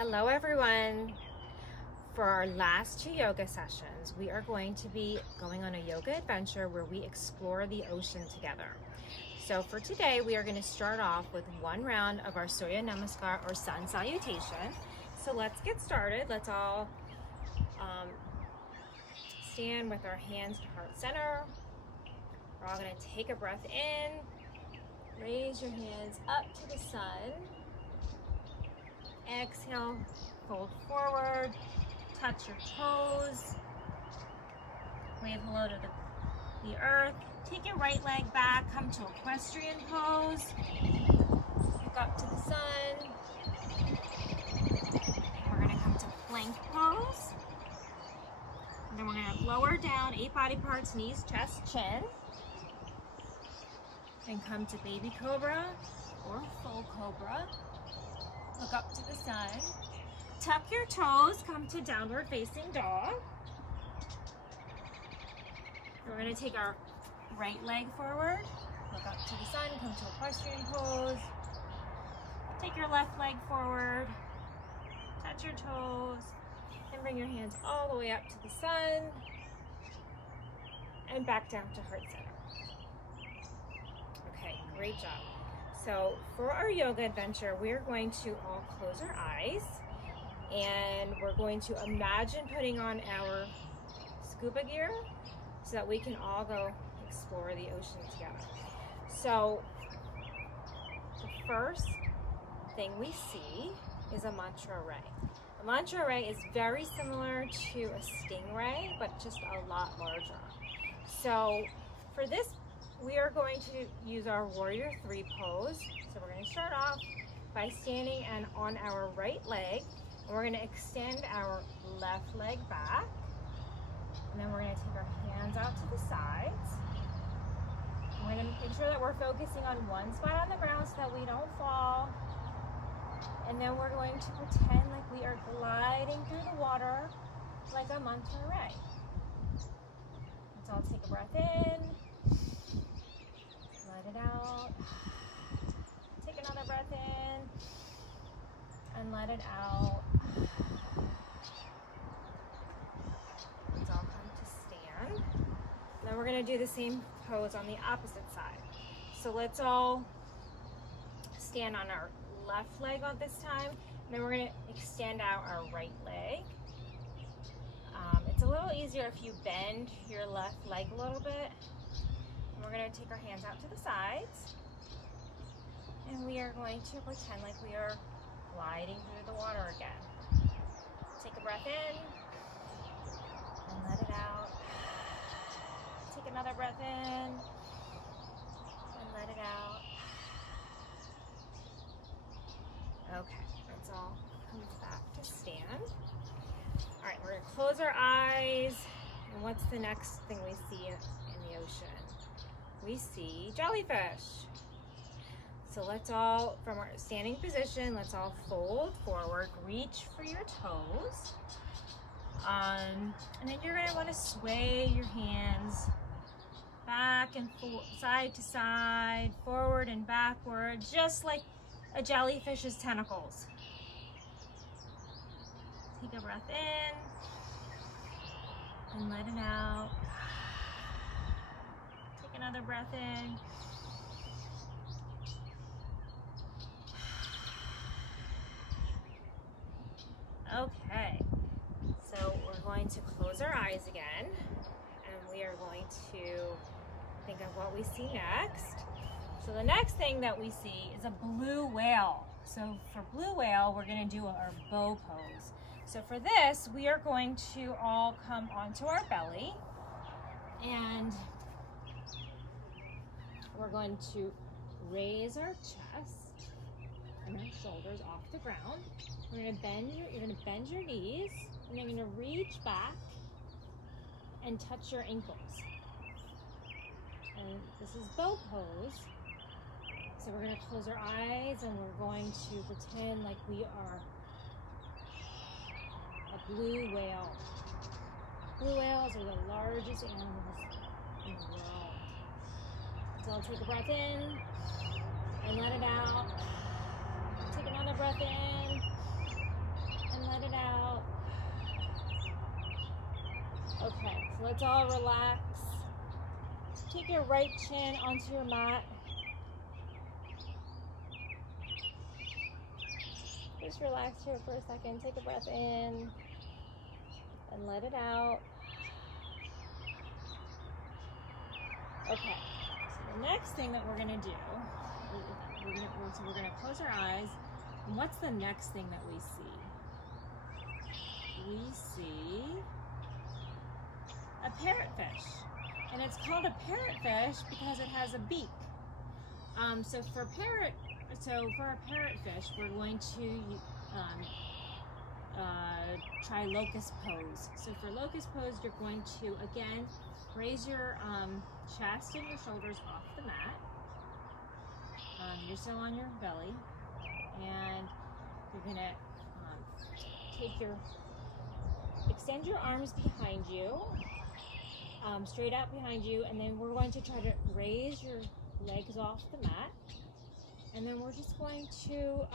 Hello everyone. For our last 2 yoga sessions, we are going to be going on a yoga adventure where we explore the ocean together. So for today, we are going to start off with 1 round of our Surya Namaskar or sun salutation. So let's get started. Let's all stand with our hands to heart center. We're all going to take a breath in, raise your hands up to the sun. Exhale, fold forward, touch your toes, wave hello to the earth. Take your right leg back, come to equestrian pose, look up to the sun. We're going to come to plank pose. And then we're going to lower down 8 body parts, knees, chest, chin. Then come to baby cobra or full cobra. Look up to the sun. Tuck your toes, come to downward facing dog. We're going to take our right leg forward. Look up to the sun, come to equestrian pose. Take your left leg forward. Touch your toes. And bring your hands all the way up to the sun. And back down to heart center. Okay, great job. So for our yoga adventure, we're going to all close our eyes and we're going to imagine putting on our scuba gear so that we can all go explore the ocean together. So the first thing we see is a mantra ray. A mantra ray is very similar to a stingray, but just a lot larger. So for this, we are going to use our warrior 3 pose. So we're going to start off by standing and on our right leg. And we're going to extend our left leg back. And then we're going to take our hands out to the sides. We're going to make sure that we're focusing on one spot on the ground so that we don't fall. And then we're going to pretend like we are gliding through the water like a mantra ray. Let's all take a breath in. Let it out. Take another breath in and let it out. Let's all come to stand. And then we're going to do the same pose on the opposite side. So let's all stand on our left leg on this time. And then we're going to extend out our right leg. It's a little easier if you bend your left leg a little bit. We're going to take our hands out to the sides and we are going to pretend like we are gliding through the water again. Take a breath in and let it out. Take another breath in and let it out. Okay, let's all come back to stand. All right, we're going to close our eyes. And what's the next thing we see in the ocean? We see jellyfish. So let's all, from our standing position, let's all fold forward, reach for your toes. And then you're going to want to sway your hands back and forth, side to side, forward and backward, just like a jellyfish's tentacles. Take a breath in and let it out. Another breath in. Okay, so we're going to close our eyes again and we are going to think of what we see next. So the next thing that we see is a blue whale. So for blue whale, we're going to do our bow pose. So for this, we are going to all come onto our belly and we're going to raise our chest and our shoulders off the ground. You're going to bend your knees, and then you're going to reach back and touch your ankles. And this is bow pose. So we're going to close our eyes and we're going to pretend like we are a blue whale. Blue whales are the largest animals in the world. So I'll take a breath in and let it out. Take another breath in Okay, so let's all relax. Take your right chin onto your mat. Just relax here for a second. Take a breath in and let it out. Okay, so the next thing that we're gonna do, we're gonna close our eyes. And what's the next thing that we see? We see a parrotfish. And it's called a parrotfish because it has a beak. So for a parrotfish, we're going to try locust pose. So for locust pose, you're going to, again, raise your chest and your shoulders off the mat. You're still on your belly. And you're gonna extend your arms behind you, straight out behind you, and then we're going to try to raise your legs off the mat. And then we're just going to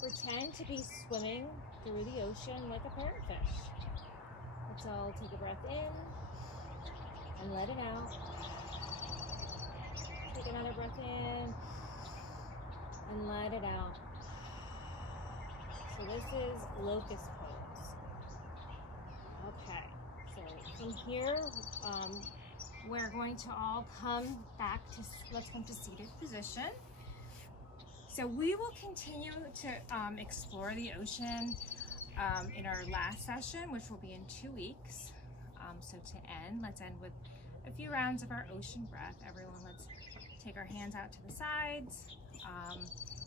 pretend to be swimming through the ocean like a parrotfish. Let's all take a breath in and let it out. Take another breath in and let it out. So this is locust pose. Okay, so from here, we're going to all come back to, let's come to seated position. So we will continue to explore the ocean in our last session, which will be in 2 weeks. So to end, let's end with a few rounds of our ocean breath. Everyone, let's take our hands out to the sides.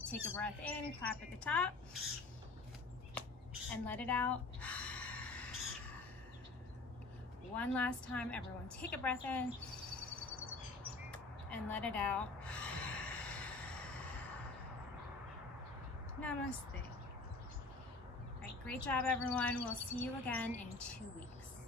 Take a breath in, clap at the top, and let it out. One last time, everyone take a breath in and let it out. Namaste. All right, great job everyone. We'll see you again in 2 weeks.